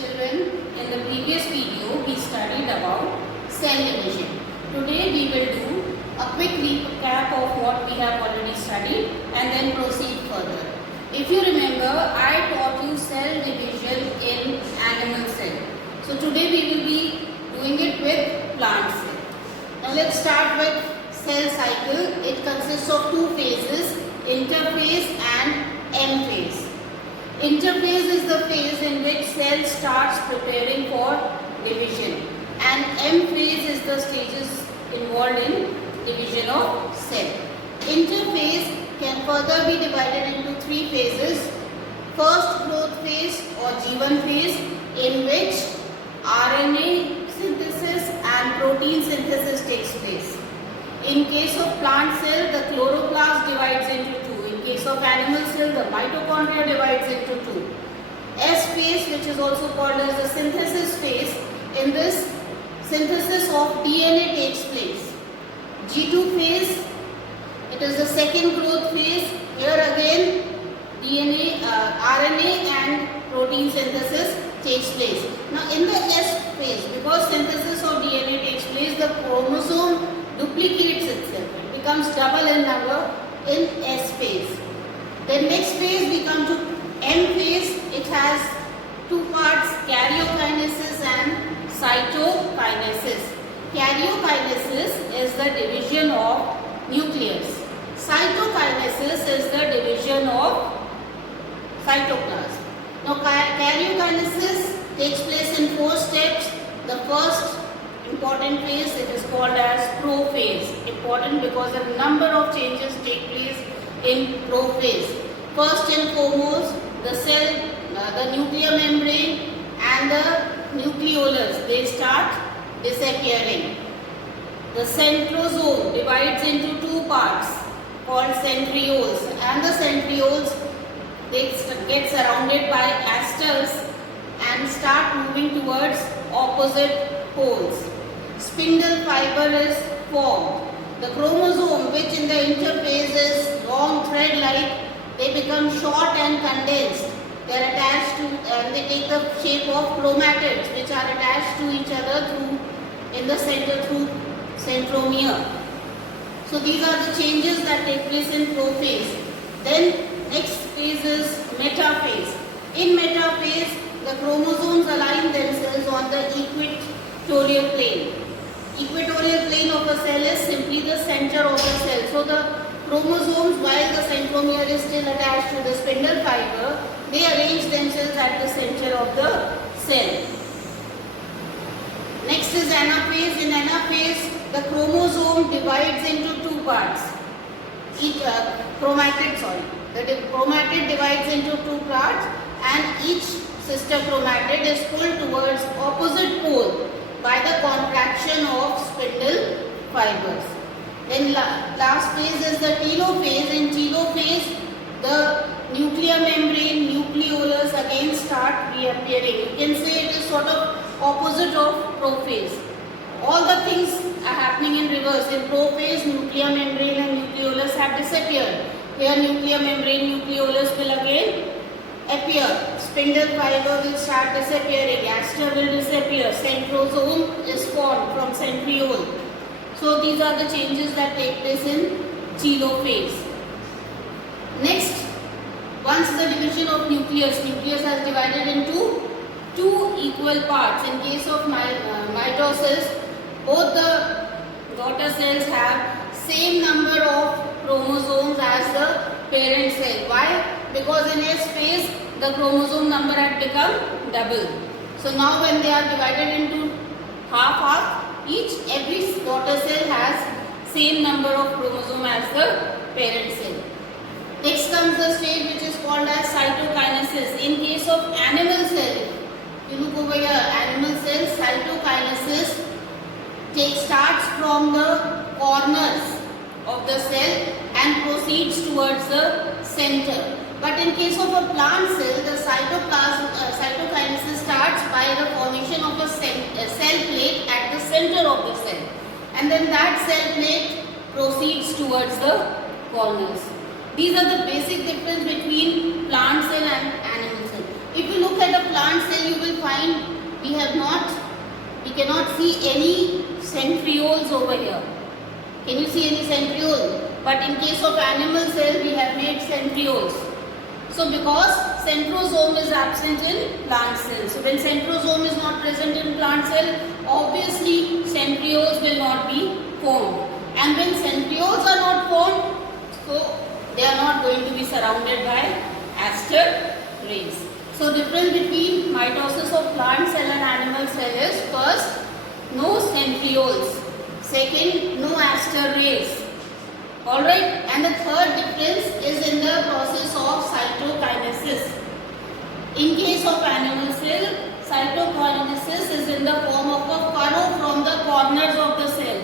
Children, in the previous video we studied about cell division. Today we will do a quick recap of what we have already studied and then proceed further. If you remember, I taught you cell division in animal cell. So today we will be doing it with plant cell. Now let's start with cell cycle. It consists of two phases, interphase and M phase. Interphase is the phase in which cell starts preparing for division, and M phase is the stages involved in division of cell. Interphase can further be divided into three phases. First, growth phase or G1 phase, in which RNA synthesis and protein synthesis takes place. In case of plant cell, the chloroplast divides into two. In case of animal cell, the mitochondria divides into two. S phase, which is also called as the synthesis phase, in this synthesis of DNA takes place. G2 phase, it is the second growth phase. Here again DNA, RNA and protein synthesis takes place. Now in the S phase, because synthesis of DNA takes place, the chromosome duplicates itself. It becomes double in number in S phase. Then next phase we come to M phase. It has two parts, karyokinesis and cytokinesis. Karyokinesis is the division of nucleus. Cytokinesis is the division of cytoplasm. Now karyokinesis takes place in four steps. The first important phase, it is called as prophase. Important because a number of changes take place in prophase. First and foremost, the cell, the nuclear membrane and the nucleolus, they start disappearing. The centrosome divides into two parts called centrioles, and the centrioles, they get surrounded by asters and start moving towards opposite poles. Spindle fiber is formed. The chromosome, which in the interphase is long thread-like, they become short and condensed. They are attached to, and they take the shape of chromatids, which are attached to each other through, in the center through centromere. So these are the changes that take place in prophase. Then next phase is metaphase. In metaphase, the chromosomes align themselves on the equatorial plane. Equatorial plane of a cell is simply the center of the cell. So the chromosomes, while the centromere is still attached to the spindle fiber, they arrange themselves at the center of the cell. Next is anaphase. In anaphase, the chromosome divides into two parts. Each the chromatid divides into two parts, and each sister chromatid is pulled towards opposite pole by the contraction of spindle fibers. Then last phase is the telophase. In telophase, the nuclear membrane, nucleolus again start reappearing. You can say it is sort of opposite of prophase. All the things are happening in reverse. In prophase, nuclear membrane and nucleolus have disappeared. Here nuclear membrane, nucleolus will again appear. Spindle fiber will start disappearing. Aster will disappear. Centrosome is formed from centriole. So these are the changes that take place in telophase. Next, once the division of nucleus has divided into two equal parts. In case of mitosis, both the daughter cells have same number of chromosomes as the parent cell. Why? Because in S phase, the chromosome number had become double. So now when they are divided into half, every daughter cell has same number of chromosome as the parent cell. Next comes the stage which is called as cytokinesis. In case of animal cell, you look over here, animal cell, cytokinesis starts from the corners of the cell and proceeds towards the center. But in case of a plant cell, the cytokinesis starts by the formation of a cell plate at the center of the cell, and then that cell plate proceeds towards the corners. These are the basic difference between plant cell and animal cell. If you look at a plant cell, you will find cannot see any centrioles over here. Can you see any centriole? But in case of animal cell, we have made centrioles. So because centrosome is absent in plant cell. So when centrosome is not present in plant cell, obviously centrioles will not be formed. And when centrioles are not formed, so they are not going to be surrounded by aster rays. So difference between mitosis of plant cell and animal cell is, first, no centrioles. Second, no aster rays. Alright, and the third difference is in the process of cytokinesis. In case of animal cell, cytokinesis is in the form of a furrow from the corners of the cell,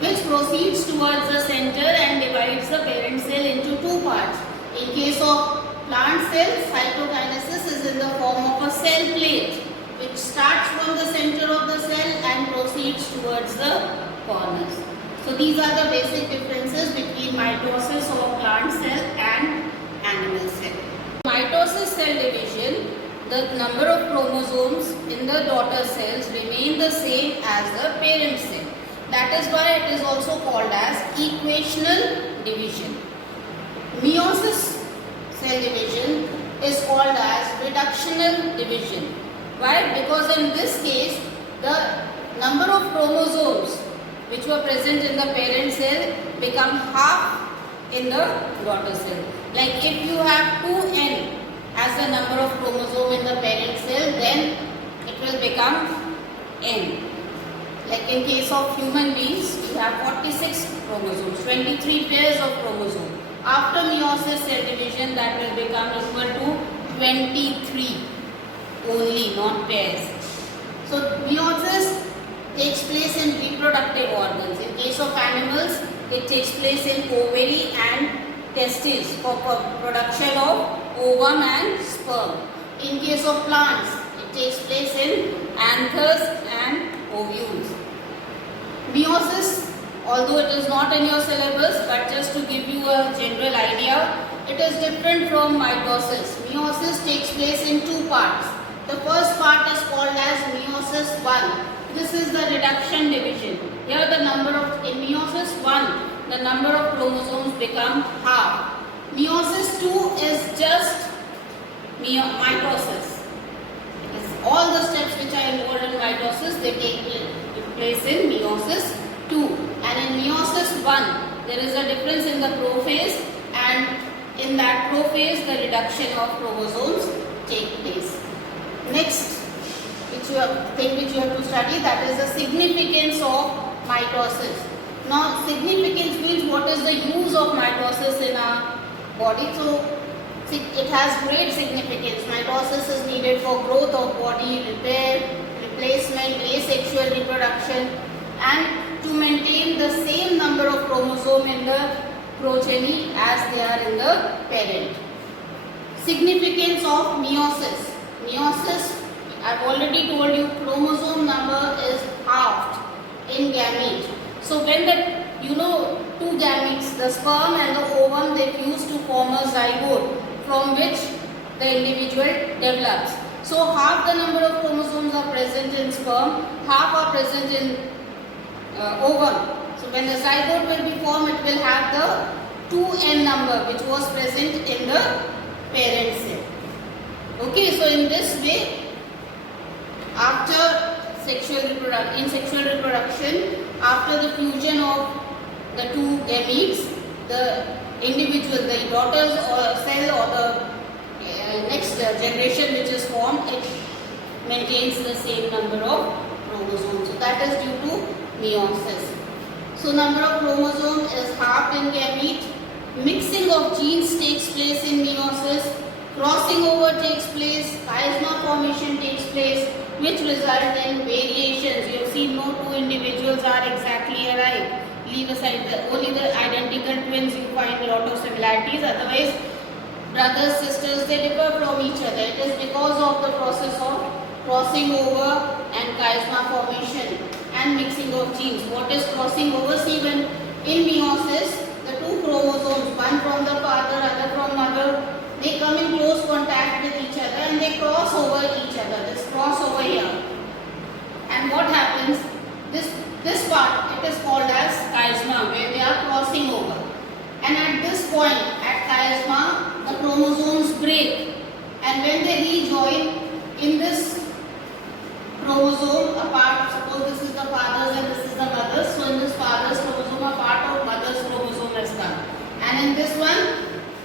which proceeds towards the center and divides the parent cell into two parts. In case of plant cells, cytokinesis is in the form of a cell plate, which starts from the center of the cell and proceeds towards the corners. So these are the basic differences between mitosis of plant cell and animal cell. Mitosis cell division, the number of chromosomes in the daughter cells remain the same as the parent cell. That is why it is also called as equational division. Meiosis cell division is called as reductional division. Why? Because in this case, the number of chromosomes which were present in the parent cell become half in the daughter cell. Like if you have 2n as the number of chromosome in the parent cell, then it will become n. Like in case of human beings, you have 46 chromosomes, 23 pairs of chromosomes. After meiosis cell division, that will become equal to 23 only, not pairs. So meiosis takes place in reproductive organs. In case of animals, it takes place in ovary and testes for production of ovum and sperm. In case of plants, it takes place in anthers and ovules. Meiosis, although it is not in your syllabus, but just to give you a general idea, it is different from mitosis. Meiosis takes place in two parts. The first part is called as meiosis 1. This is the reduction division. Here the number of, in meiosis 1, the number of chromosomes become half. Meiosis 2 is just mitosis. All the steps which are involved in mitosis, they take place in meiosis 2. And in meiosis 1, there is a difference in the prophase, and in that prophase, the reduction of chromosomes take place. Next, which you have to study, that is the significance of mitosis. Now, significance means what is the use of mitosis in our body. So, it has great significance. Mitosis is needed for growth of body, repair, replacement, asexual reproduction, and to maintain the same number of chromosome in the progeny as they are in the parent. Significance of meiosis. Meiosis, I have already told you, chromosome number is halved in gamete. So when two gametes, the sperm and the ovum, they fuse to form a zygote from which the individual develops. So half the number of chromosomes are present in sperm, half are present in ovum. So when the zygote will be formed, it will have the 2n number which was present in the parent cell. Okay, so in this way, after sexual reproduction, after the fusion of the two gametes, the individual, the daughter's cell or the next generation which is formed, it maintains the same number of chromosomes. So that is due to meiosis. So number of chromosomes is halved in gamete. Mixing of genes takes place in meiosis. Crossing over takes place. Chiasma formation takes place, which result in variations. You have seen no two individuals are exactly alike. Leave aside only the identical twins, you find a lot of similarities. Otherwise, brothers, sisters, they differ from each other. It is because of the process of crossing over and chiasma formation and mixing of genes. What is crossing over? See, when in meiosis, the two chromosomes, one from the father, other from mother, they come in close contact with each other and they cross over each other. This cross over here. And this one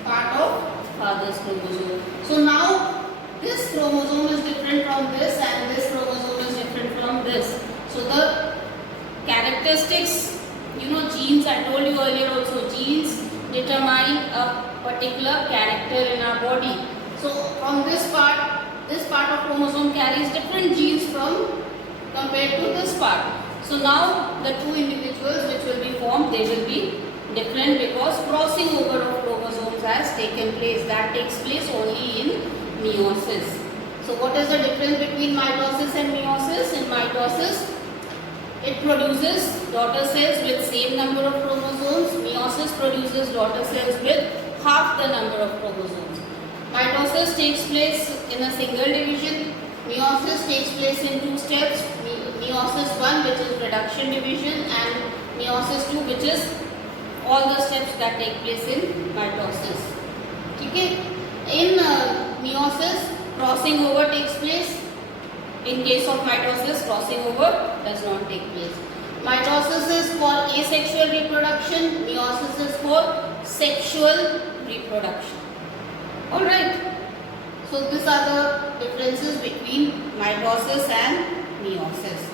part of father's chromosome. So now this chromosome is different from this and this chromosome is different from this. So the characteristics, genes, I told you earlier also, genes determine a particular character in our body. So from this part of chromosome carries different genes compared to this part. So now the two individuals which will be formed, they will be different because crossing over of chromosomes has taken place. That takes place only in meiosis. So what is the difference between mitosis and meiosis? In mitosis, it produces daughter cells with same number of chromosomes. Meiosis produces daughter cells with half the number of chromosomes. Mitosis takes place in a single division. Meiosis takes place in two steps. Meiosis 1, which is reduction division, and meiosis 2, which is all the steps that take place in mitosis. Okay? In meiosis, crossing over takes place. In case of mitosis, crossing over does not take place. Mitosis is for asexual reproduction. Meiosis is for sexual reproduction. Alright. So these are the differences between mitosis and meiosis.